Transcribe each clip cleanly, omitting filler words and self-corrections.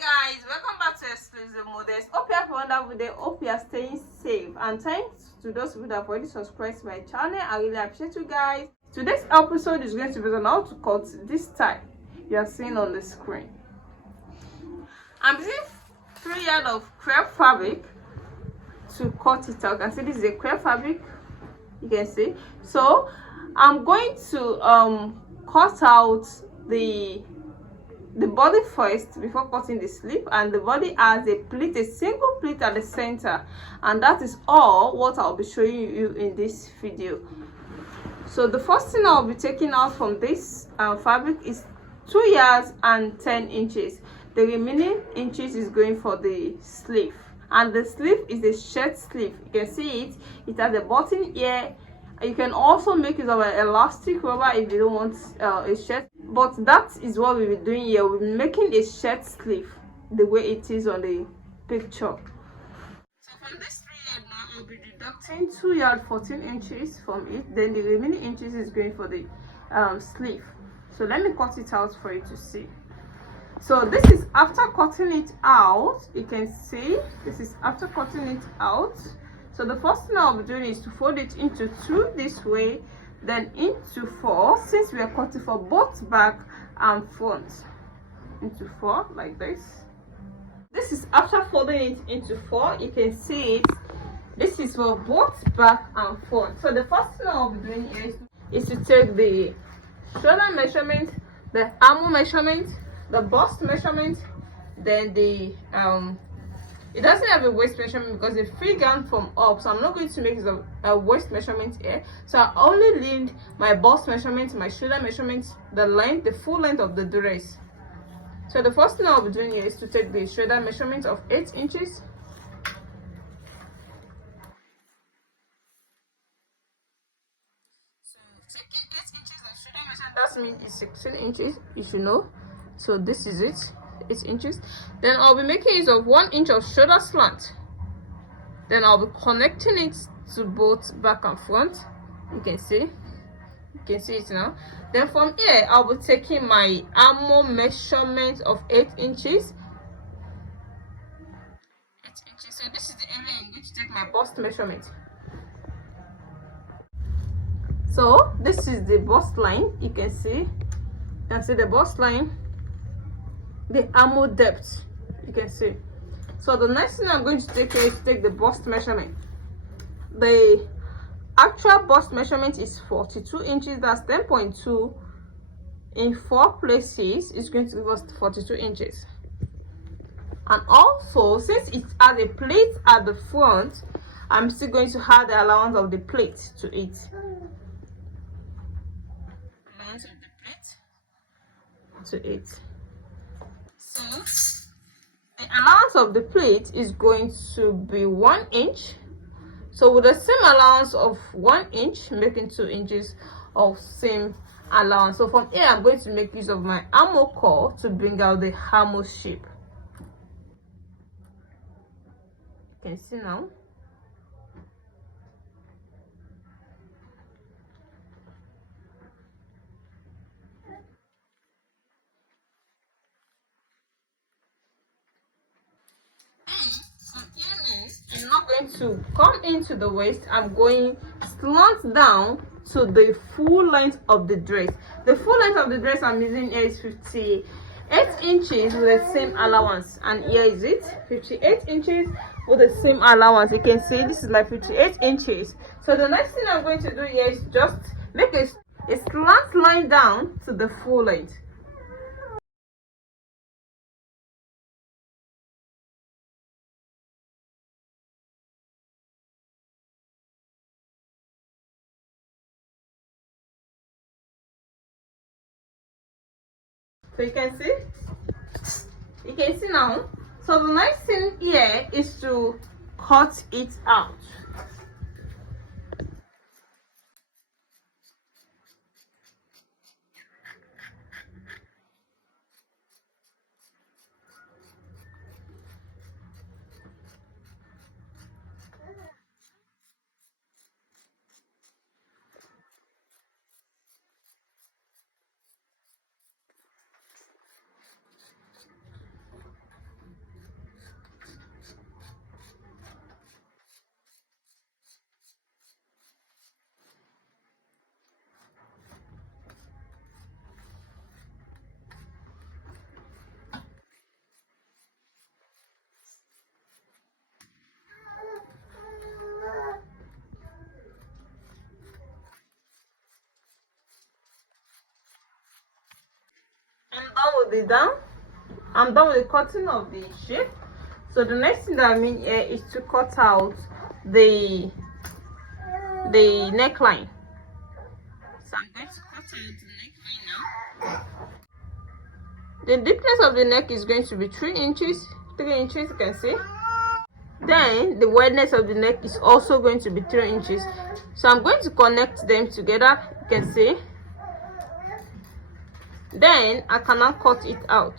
Guys, welcome back to Exclusive Models. Hope you have a wonderful day. Hope you are staying safe, and thanks to those people that have already subscribed to my channel. I really appreciate you guys. Today's episode is going to be on how to cut this tie you are seeing on the screen. I'm using 3 yards of crepe fabric to cut it out. You can see this is a crepe fabric, you can see. So I'm going to cut out the body first before cutting the sleeve, and the body has a pleat, a single pleat at the center, and that is all what I'll be showing you in this video. So the first thing I'll be taking out from this fabric is 2 yards and 10 inches. The remaining inches is going for the sleeve, and the sleeve is a shirt sleeve. You can see it has a button here. You can also make use of an elastic rubber if you don't want a shirt, but that is what we'll be doing here. We'll be making a shirt sleeve the way it is on the picture. So from this 3 yard now, I'll be deducting 2 yards 14 inches from it. Then the remaining inches is going for the sleeve. So let me cut it out for you to see. So this is after cutting it out. You can see this is after cutting it out. So the first thing I'll be doing is to fold it into 2 this way, then into 4, since we are cutting for both back and front, into 4 like this. This is after folding it into 4. You can see it. This is for both back and front. So the first thing I'll be doing here is to take the shoulder measurement, the arm measurement, the bust measurement, then the it doesn't have a waist measurement because it's free gown from up, so I'm not going to make a waist measurement here. So I only leave my bust measurement, my shoulder measurement, the length, the full length of the dress. So the first thing I'll be doing here is to take the shoulder measurement of 8 inches. So taking 8 inches of shoulder measurement, that means it's 16 inches, you should know. So this is it, 8 inches. Then I'll be making use of 1 inch of shoulder slant. Then I'll be connecting it to both back and front. You can see it now. Then from here I'll be taking my arm measurement of 8 inches. 8 inches. So this is the area I'm going to take my bust measurement. So this is the bust line. You can see the bust line, the arm depth, you can see. So the next thing I'm going to take is take the bust measurement. The actual bust measurement is 42 inches. That's 10.2 in 4 places. It's going to give us 42 inches. And also, since it has a plate at the front, I'm still going to add the allowance of the plate to it. Allowance of the plate to it. So the allowance of the plate is going to be 1 inch. So with the same allowance of 1 inch, making 2 inches of same allowance. So from here I'm going to make use of my armhole core to bring out the armhole shape. You can see now. I'm not going to come into the waist. I'm going slant down to the full length of the dress. The full length of the dress I'm using here is 58 inches with the same allowance, and here is it, 58 inches with the same allowance. You can see this is my 58 inches. So the next thing I'm going to do here is just make a slant line down to the full length. So you can see now. So the next thing here is to cut it out. done with the down. I'm done with the cutting of the shape. So the next thing that I mean here is to cut out the neckline. So I'm going to cut out the neckline now. The thickness of the neck is going to be 3 inches. 3 inches, you can see. Then the wideness of the neck is also going to be 3 inches. So I'm going to connect them together, you can see. Then I can now cut it out.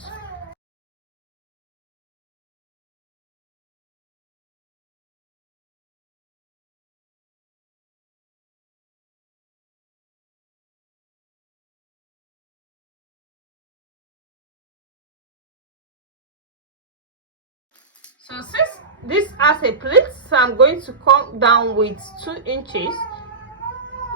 So since this has a pleat, so I'm going to come down with 2 inches.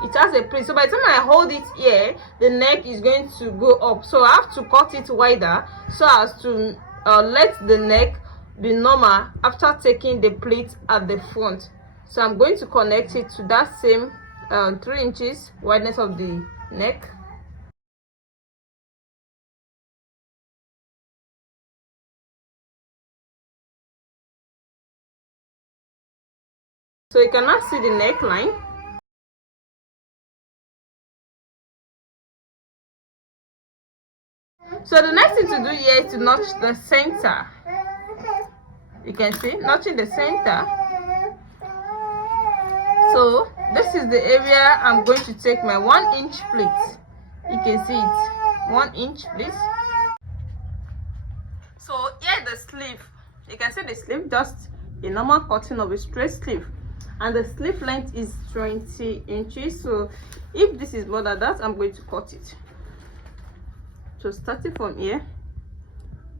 It has a pleat, so by the time I hold it here, the neck is going to go up. So I have to cut it wider so as to let the neck be normal after taking the pleat at the front. So I'm going to connect it to that same 3 inches wideness of the neck. So you can now see the neckline. So the next thing to do here is to notch the center. You can see notching the center. So this is the area I'm going to take my 1 inch pleat. You can see it, 1 inch pleat. So here the sleeve, you can see the sleeve, just a normal cutting of a straight sleeve, and the sleeve length is 20 inches. So if this is more than that, I'm going to cut it. So starting from here,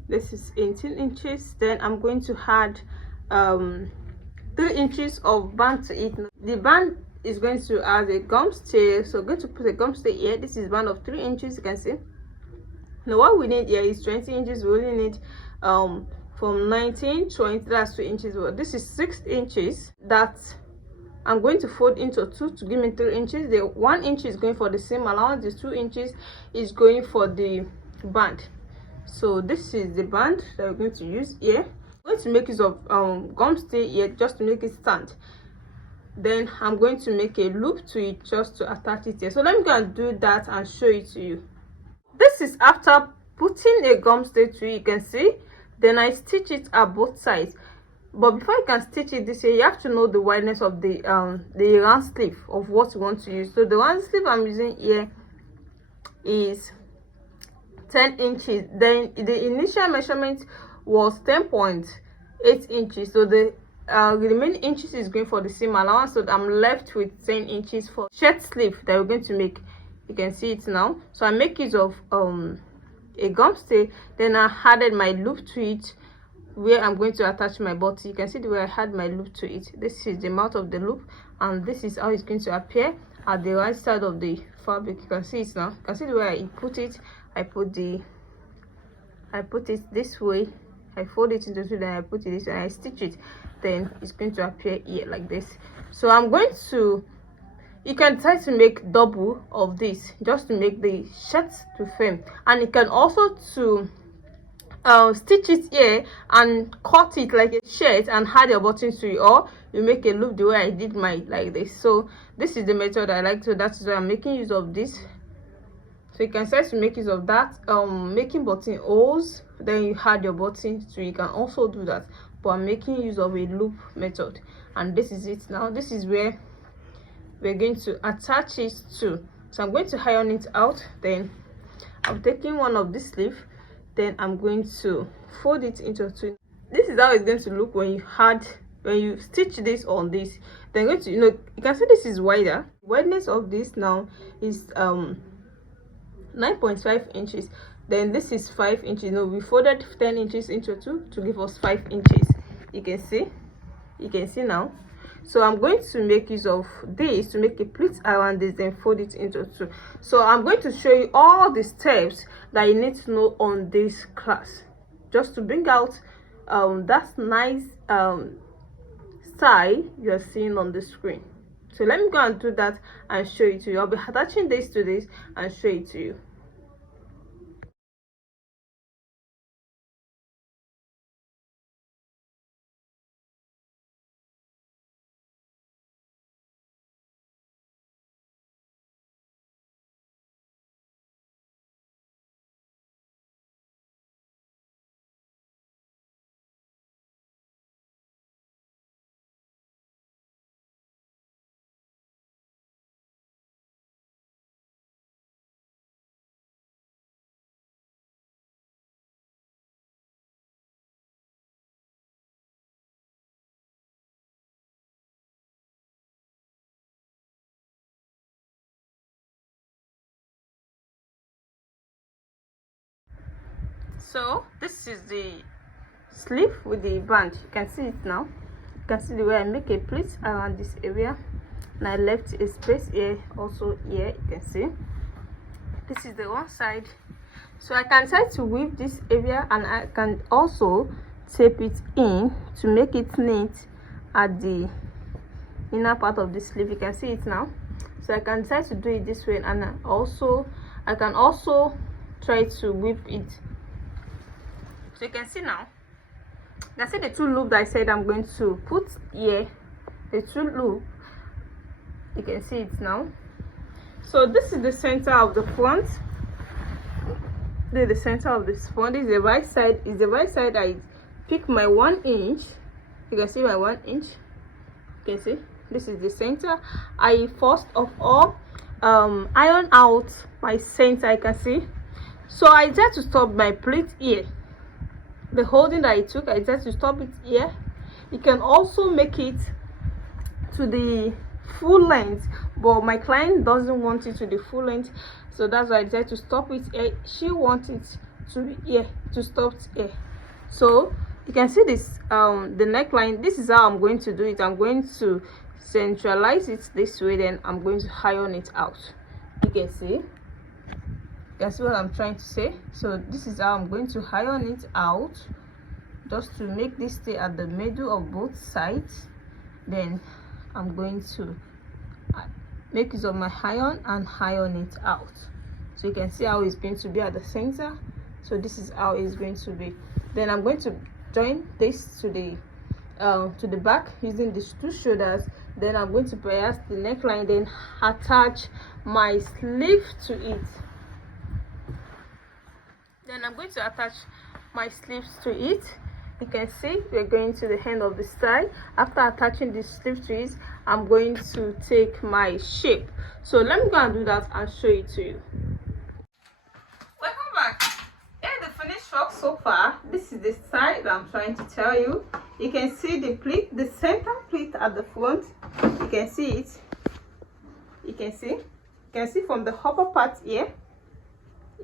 this is 18 inches. Then I'm going to add 3 inches of band to it. The band is going to add a gum stay, so I'm going to put a gum stay here. This is band of 3 inches, you can see. Now what we need here is 20 inches. We only need from 19 20, that's 2 inches. Well, this is 6 inches that I'm going to fold into 2 to give me 3 inches. The 1 inch is going for the same allowance. The 2 inches is going for the band. So this is the band that we're going to use here. I'm going to make use of gum stay here just to make it stand. Then I'm going to make a loop to it just to attach it here. So let me go and do that and show it to you. This is after putting a gum stay to it, you can see. Then I stitch it at both sides. But before you can stitch it this way, you have to know the wideness of the round sleeve of what you want to use. So the round sleeve I'm using here is 10 inches. Then the initial measurement was 10.8 inches. So the remaining inches is going for the same allowance. So I'm left with 10 inches for shirt sleeve that we're going to make. You can see it now. So I make use of a gum stay. Then I added my loop to it where I'm going to attach my body. You can see the way I had my loop to it. This is the mouth of the loop, and this is how it's going to appear at the right side of the fabric. You can see it now. You can see the way I put it. I put it this way. I fold it into two, then I put it this, and I stitch it. Then it's going to appear here like this. So I'm going to, you can try to make double of this just to make the shirt to frame, and you can also to stitch it here and cut it like a shirt and add your buttons to it, or you make a loop the way I did mine like this. So this is the method I like, so that is why I'm making use of this. So you can start to make use of that, making button holes, then you add your buttons to it. You can also do that, but I'm making use of a loop method, and this is it now. This is where we're going to attach it to. So I'm going to iron it out. Then I'm taking one of this sleeve, then I'm going to fold it into two. This is how it's going to look when you stitch this on this. Then going to, you can see this is wider. Wideness of this now is 9.5 inches. Then this is 5 inches. We folded 10 inches into 2 to give us 5 inches. You can see now. So I'm going to make use of this to make a pleat around this, then fold it into 2. So I'm going to show you all the steps that you need to know on this class, just to bring out that nice style you are seeing on the screen. So let me go and do that and show it to you. I'll be attaching this to this and show it to you. So this is the sleeve with the band. You can see it now. You can see the way I make a pleat around this area, and I left a space here, also here. You can see this is the one side. So I can try to weave this area, and I can also tape it in to make it neat at the inner part of the sleeve. You can see it now. So I can try to do it this way, and I can also try to whip it. So you can see now, you can see the two loop that I said I'm going to put here, the two loop. You can see it now. So this is the center of the front. This is the center of this front. This is the right side. Is the right side. I pick my 1 inch. You can see my 1 inch. You can see this is the center. I first of all iron out my center. I can see. So I try to stop my pleat here. The holding that I took, I try to stop it here. You can also make it to the full length, but my client doesn't want it to the full length, so that's why I try to stop it here. She wants it to be here, to stop it here. So you can see this the neckline. This is how I'm going to do it. I'm going to centralize it this way, then I'm going to iron it out. You can see what I'm trying to say. So this is how I'm going to iron it out, just to make this stay at the middle of both sides. Then I'm going to make use of my iron and iron it out. So you can see how it's going to be at the center. So this is how it's going to be. Then I'm going to join this to the back using these two shoulders. Then I'm going to bias the neckline, then attach my sleeve to it. Then I'm going to attach my sleeves to it. You can see we're going to the end of the style. After attaching the sleeve to it, I'm going to take my shape. So let me go and do that and show it to you. Welcome back. Here's the finished work so far. This is the style that I'm trying to tell you. You can see the pleat, the center pleat at the front. You can see it. You can see from the upper part here.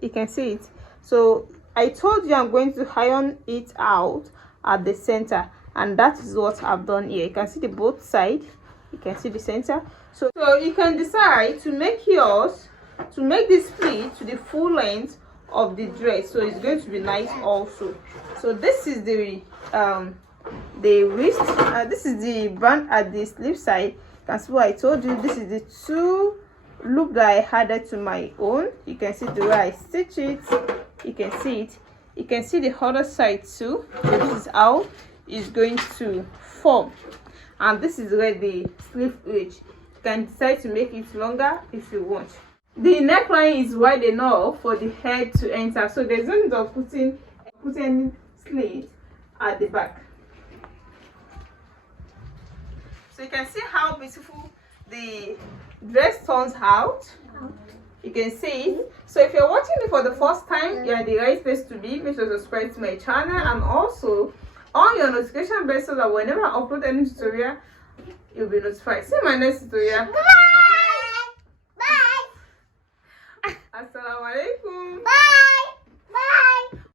You can see it. So I told you I'm going to iron it out at the center, and that is what I've done here. You can see the both sides. You can see the center. So you can decide to make yours, to make this pleat to the full length of the dress, so it's going to be nice also. So this is the wrist, this is the band at the sleeve side. You can see what I told you. This is the two loop that I added to my own. You can see the way I stitch it. You can see it. You can see the other side too. So this is how it's going to form, and this is where the sleeve reach. You can decide to make it longer if you want. The neckline is wide enough for the head to enter, so there's no need of putting slit at the back. So you can see how beautiful the dress turns out. You can see it. So if you're watching me for the first time, you're in the right place to be. Make sure to subscribe to my channel and also on your notification bell, so that whenever I upload any tutorial, you'll be notified. See my next tutorial.